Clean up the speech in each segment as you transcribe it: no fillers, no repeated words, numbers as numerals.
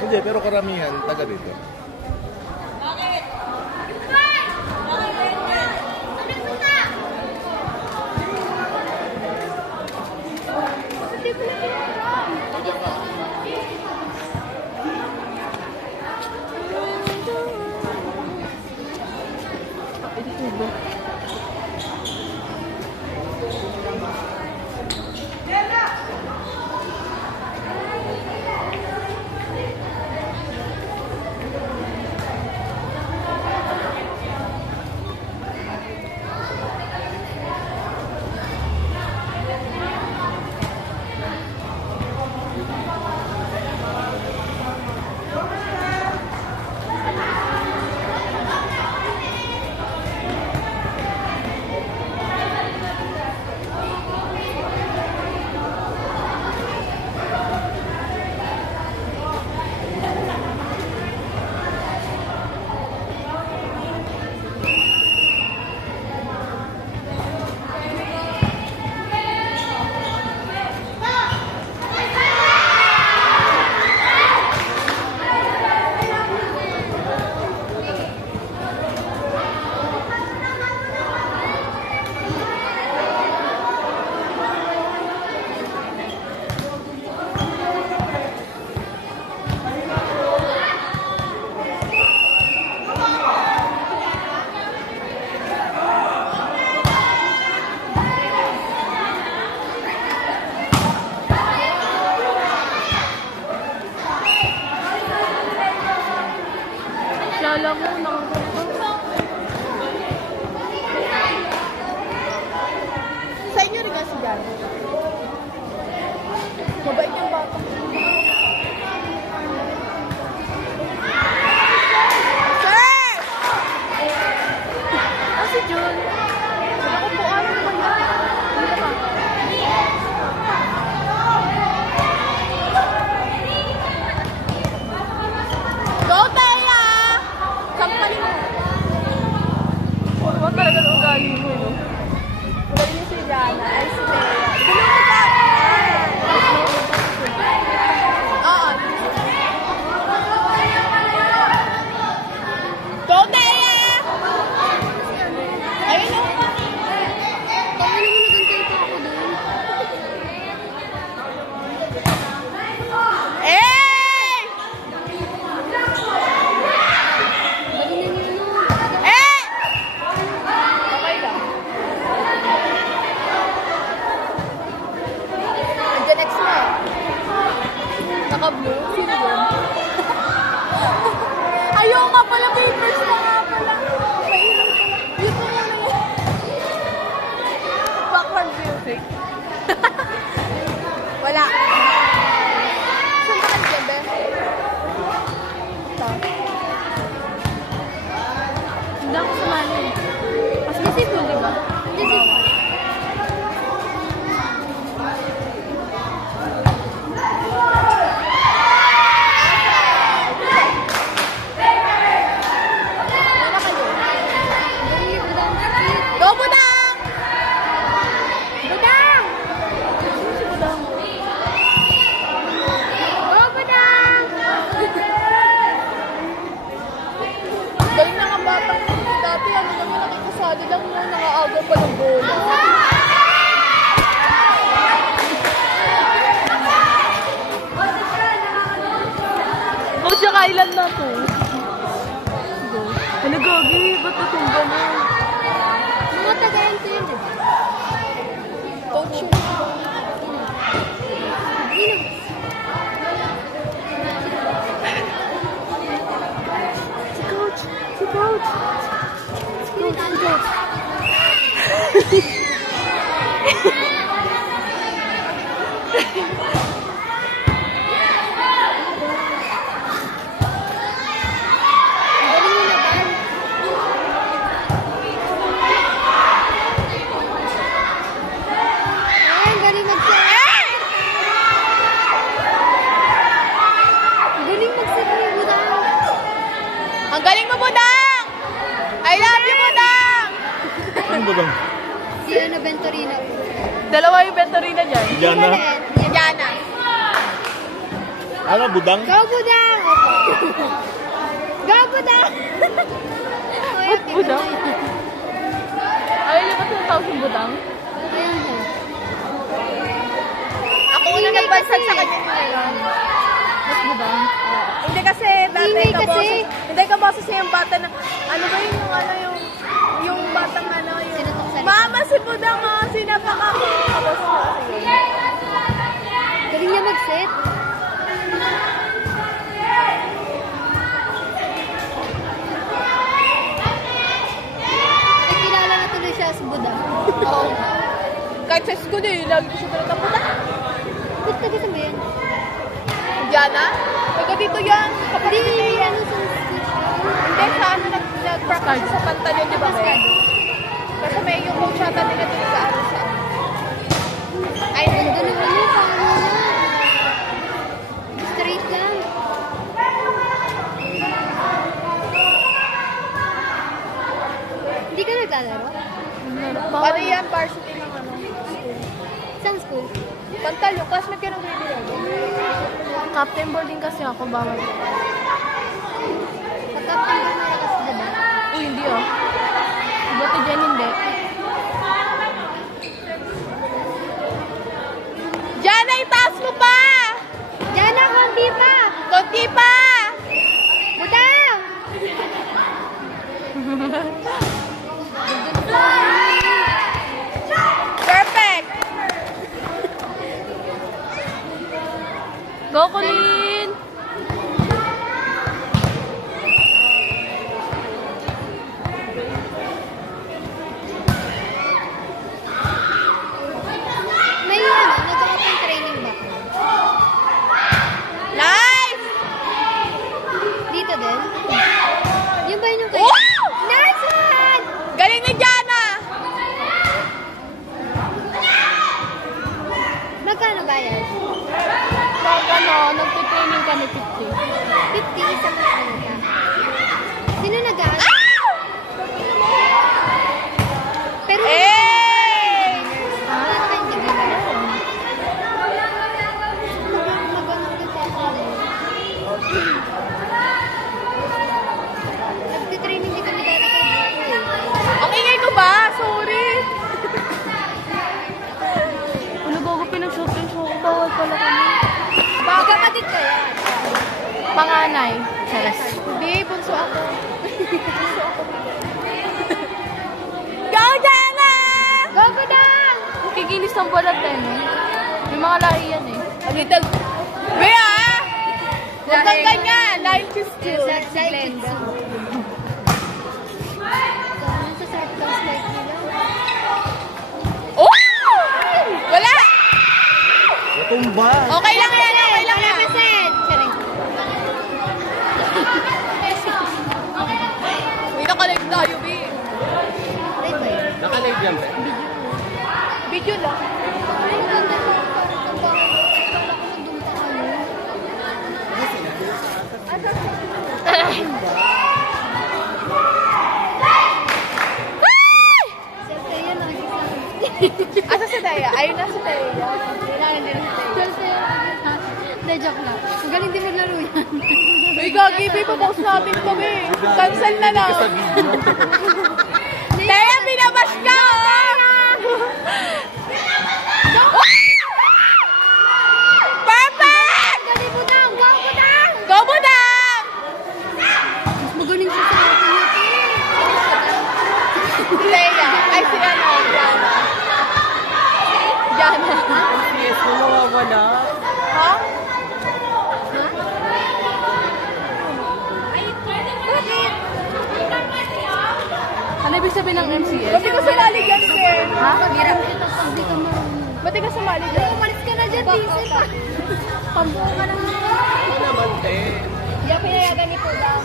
Hindi, pero karamihan taga dito. Lala mo, sa inyo rin kasi dyan. Mabait yung bata. Sir! Si Jun. Ako po, ano naman yan? Go, Taya! Sampalin mo. Huwag talaga ng ugali mo, no? Wala yun si Jana. Ay, si Taya. Dalawa ka! Oo. Go, Taya! Ayun o. Kami naman nagantay pa ako doon. Naka-blue? Sino yun? Ayaw nga pala, papers na nga pala. Mainam pala. Yun po muna yun. Backward music. Wala. Saan ka kayo, Bebe? Saan? Hindi ako sumali. Mas busy po, di ba? Hindi si dati lang yung nakaaga pa ng bola. O, siya kailan na to? Ano, Gogi? Ba't natumba na? Mga taga-ento yun, di ba? Coach yun. Si Coach! Si Coach! Ang galing mo, Budang! I love you, Budang! Ano Budang? Si Ana Venturina. Dalawa yung Venturina dyan. Jana. Jana. Ano, budang? Go, Budang! Go, Budang! Ba't budang? Ayaw niyo ba tinatawag yung budang? Ayan na. Ako una Ingay nagbansag kasi. sa kanya ngayon. Mas budang? Hindi kasi dati Ingay kasi. kaboses. Hindi kaboses siya yung bata na, ano ba yun yung ano yung batang ano yung, Sinutok sa likod. Mama si Budang ha, sinapak ako. Kaboses ko kasi yun. Galing niya mag-set. Nakilala na tuloy siya sa Budang. Oo. Kahit sa school eh, lagi ko siya talaga Budang. Ba't taga sa ba yan? Diana? Taga dito yan. Kapag Hindi, ano sa school siya? hindi sa ano nag-practice sa pantalyon, di ba ba? Kaskado. Kasi may yung coach ata nila dito sa ano sa Ay, ganda naman yun. Paano na? Straight lang. Hindi ka naglalaro? Ano yan, varsity ng ano? Saan school? Pantalyon, classmate ka ng grade 11. Captain boarding kasi ako, bawal. Sa Captain Bernal kasi, diba? Uy, hindi oh. Buti dyan hindi. Diana, itaas mo pa! Diana, konti pa! Konti pa! Budang! Perfect! Go, Colleen! May ano, nag-open training ba? Nice! Dito din? Yun ba yun yung kayo? Wow! Nice one! Galing ni Diana! Magkano ba yan? Pag ano, nagtitraining kami 50. 50 sa mga. Sino nag-aaral? Pero Eh! wala na kayong beginner. Mag-anong kita sa nagtitraining din kami dati kay Buko eh. Ang ingay ko ba? Sorry! Ano ba ako pinag-shooting show? Bawal pala kami. Baga kapatid ka yan. Panganay. Charas. Hindi, bunso ako. Go, Diana! Go, Budang! Kikinis ng balat eh, no? May mga lahi yan eh. Little... Bea! Huwag kang ganyan! Life is still. Sa Glenda. Nasa circles like nila. Oh! Wala! Tumba. Okay lang yan, okay lang yan. 100%! Charing. Hindi nakalag tayo, B. Right ba yun? Nakalive yan ba? Video lang. Ay, ang ganda ko. Parang ang bahay. Akala ko nandun pa kayo. Siyempre yan, nakikita. Asa si Daya? Ayun na si Daya. Kailangan din si Daya. Siyempre yan. Hindi, joke lang. Magaling din maglaro yan. Uy, Gagi, B, papost natin to, B. Cancel na lang. Daya, binabash ka, oh! Perfect! Galing mo na! Wow, mo na! Go, Budang! Mas magaling siya sa akin ito. Daya. Ay, si ano, Diana. Diana. Yes, nawawala. Ha? Ano ibig sabihin ng MCS? Ba't di ka sumali dyan, sir? Ha? Hirap kita pag di ka marunong. Ba't di ka sumali dyan? Umalis ka na dyan, diesel pa. Pambuka ka naman. Ano naman, te? Hindi ako pinayagan ni Budang.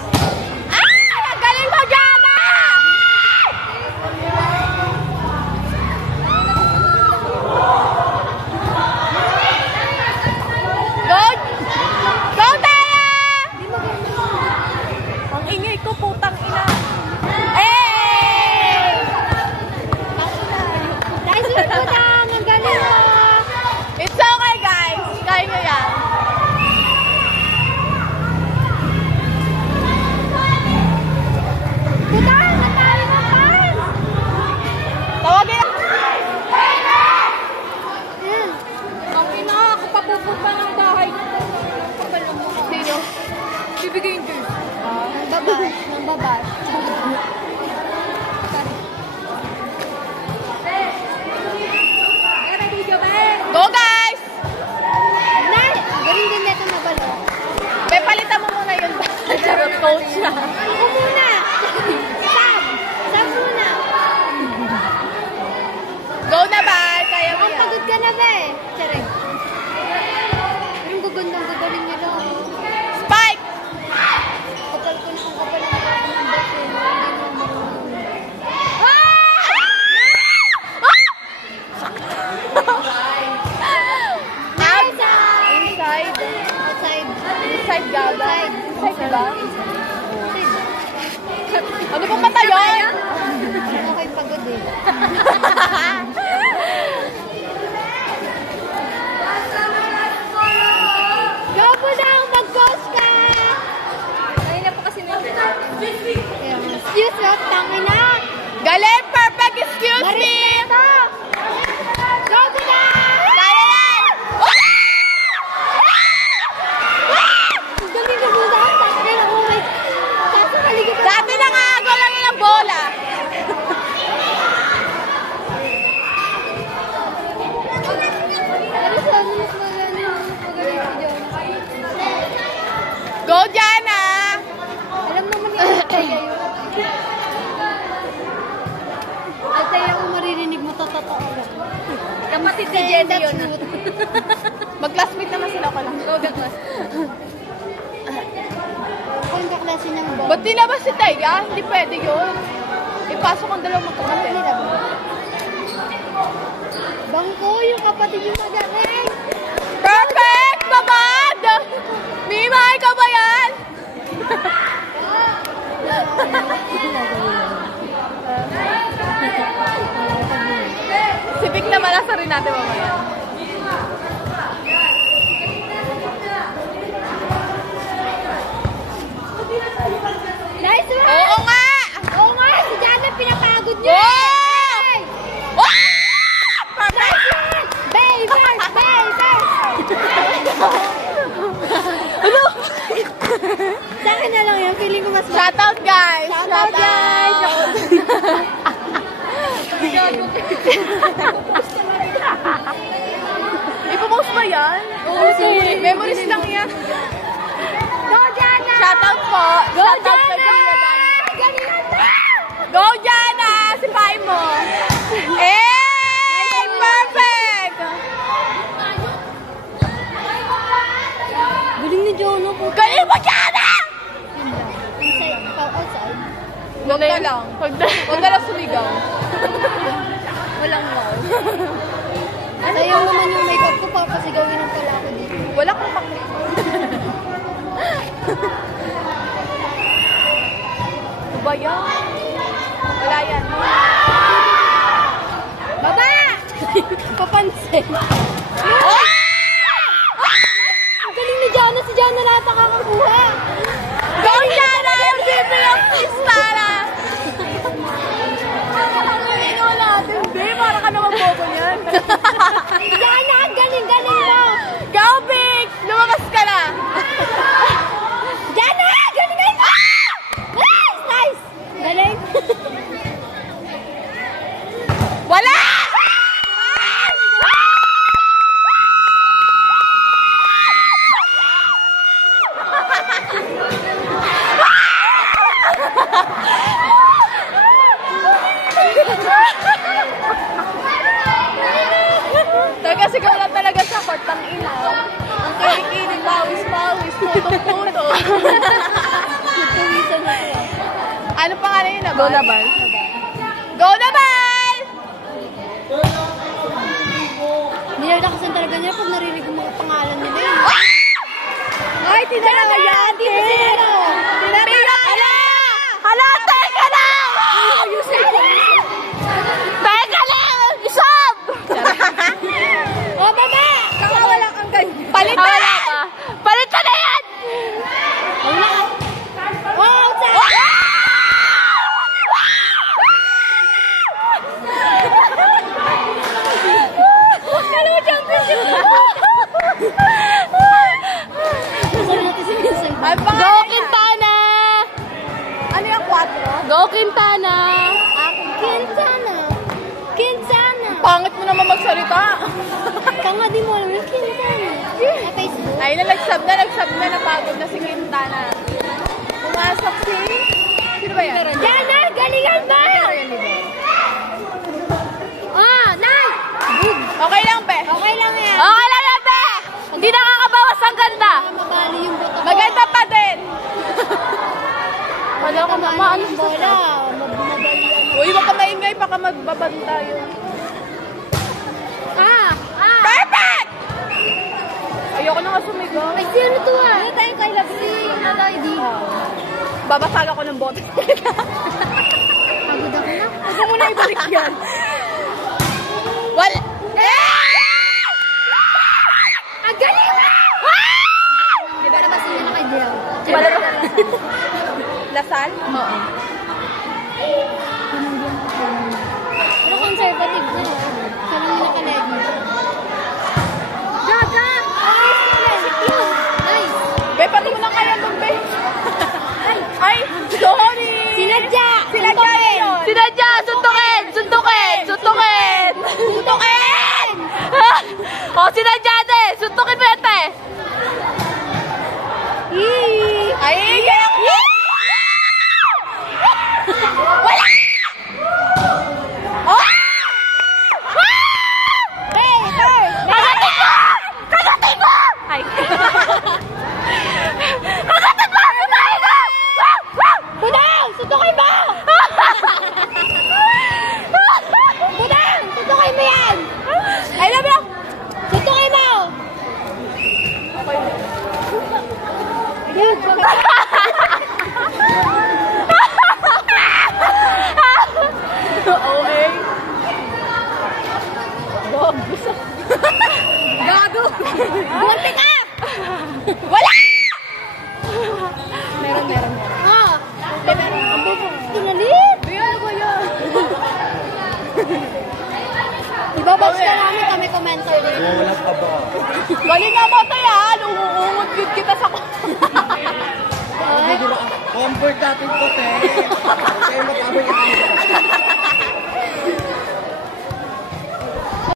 Ah! Ang galing mo, Diana! Go! Go, Taya! Ang ingay ko, putang ina. Eh! Nice one, Budang! Ang galing mo! It's okay, guys. Kaya nyo yan. bibigay yung jersey. Mambabash. Mambabash. Go, guys! Galing din neto na balo. Be, palitan mo muna yun. Charot, coach siya. Ako muna! Sam! Sam muna! Go na ba? Kaya mo Ang yan. pagod ka na ba eh? Chareng. Yung gagandang-gagaling niya lang. Spike! Kapal ko na ang kapal ng boss eh. Hindi mo marunong. Inside. Outside. Inside gaga. Inside ba? Outside. Ano pong mata yun? Okay, pagod eh. Go mo lang! Mag-post ka! Ayun na po kasi nila. Excuse me, tangin na! Galing! Perfect! Excuse me! Marito! Go mo na! Kaya yan! Ang galing na muna ang tangin na umay. Kaso kaligid ka. Dati nangaagaw lang yun ang bola. Ano sa ano mas magaling si John? Go, Jana! Alam naman yung Altaya yun. Altaya kung maririnig mo, totoo lang. Kapatid ni Jenny yun. Mag-classmate naman sila ko lang. Go, gagwas. Ako yung kaklase ng Bob. Ba't nilabas si Taya? Hindi pwede yun. Ipasok ang dalawang magkapatid. Nila ba? Bangko, yung kapatid yung magaling. Perfect! Babad! Mima, ikaw ba yan? Si Vic naman, nasa rin natin mamaya. Nice one! Oo nga! Oo nga, si Jana pinapagod niya. Wow! Wow! Perfect! Babers! Babers! Sa akin na lang yun, feeling ko mas Shoutout, guys! Shoutout, guys! Ipopost ba yan? Oo, sige. Memories lang yan. Go, Jana! Shoutout po. Go, Shoutout kay Jana! Kuya Dani. Galingan na! Go, Jana! Si Pai mo. Eh! Perfect! Galing ni Jono po. Galing mo, Jana! Inside, outside. Huwag na lang. Huwag na lang sumigaw. Walang wow. Sayang naman yung makeup ko, papasigawin ng pala ako dito. Wala kang pakli. Ano ba yan? Wala yan. Baba! Papansin. Ang galing ni Jana. Si Jana lahat nakakakuha. Go, Jana! Yung baby of Kristana! Hindi, para ka naman bobo niyan. Jana, ang galing-galing mo. Go, Vic! Lumabas ka na! Jana, galing-galing mo. Nice, nice. Galing. Wala! Taga-sigaw lang talaga sa court ng ilaw. Ang kikinig, pawis-pawis, puto-puto. Tuwisan na ko. Ano pangalan yun? Go na bal? Go na bal! Nilalda kasi talaga nila pag narinig yung mga pangalan nila. Ay, tinala yan! Di ba sila? Tinala! Hala! Teka lang! Ayusin ko! Teka lang! Isab! O, baba! Kakawala kang ganyan. Palitan! Palitan na yan! Wala ka. Oh, outside! Ang pangalan niya! Go, Quintana! Quintana. Quintana. Pangit mo naman magsalita. Tanga di mo alam yung Quintana. Sa Facebook. Ay, nagsab na, napagod na si Quintana. Pumasok si... Sino ba yan? Jana, galingan ba? Ah, nice. Good. Okay lang, pe. Okay lang yan. Okay lang yan, pe. Hindi nakakabawas ang ganda. Mabali yung buto ko. Maganda pa din. Wala ko maano yung bola. Mabali yan. Uy, wag ka maingay, baka magbabanta yun. Perfect! Ayoko na nga sumigaw. Ay, sino to ah? Ano tayo kay Labsi? Ano tayo di? Babasag ako ng bote. Pagod ako na. Huwag mo muna ibalik yan. Wala. Ang galing mo! Di ba naman sila naka-gel? Wala na. Lasal? Oo. Pero conservative na. Kami na naka-legi. Gaga! Nice! Be, pati mo na kaya doon, be. Ay, sorry! Sinadya! Sinadya yun! Sinadya! Suntukin! Suntukin! Suntukin! Suntukin! O, sinadya din! Suntukin mo yan, te! Ay, kaya... Wala! Oh! Hey! Hey! Kagatin mo! Kagatin mo! Ay. Kagatin mo! Sumahin mo! Budang! Tutukay mo! Budang! Tutukay mo yan! Ay, love you! Tutukay mo! Okay. Yan! OA. Dog, gusto. Gago! Bunti ka! Wala! Meron. Ah! Meron. Tinalit! Ano ba yan? Ibabox na namin kami commenter din. Wala ka ba? Galing nga mo tayo, ha? Umuungot yun kita sa... Hindi ba? Comfort natin to, te. Tayo mag-abay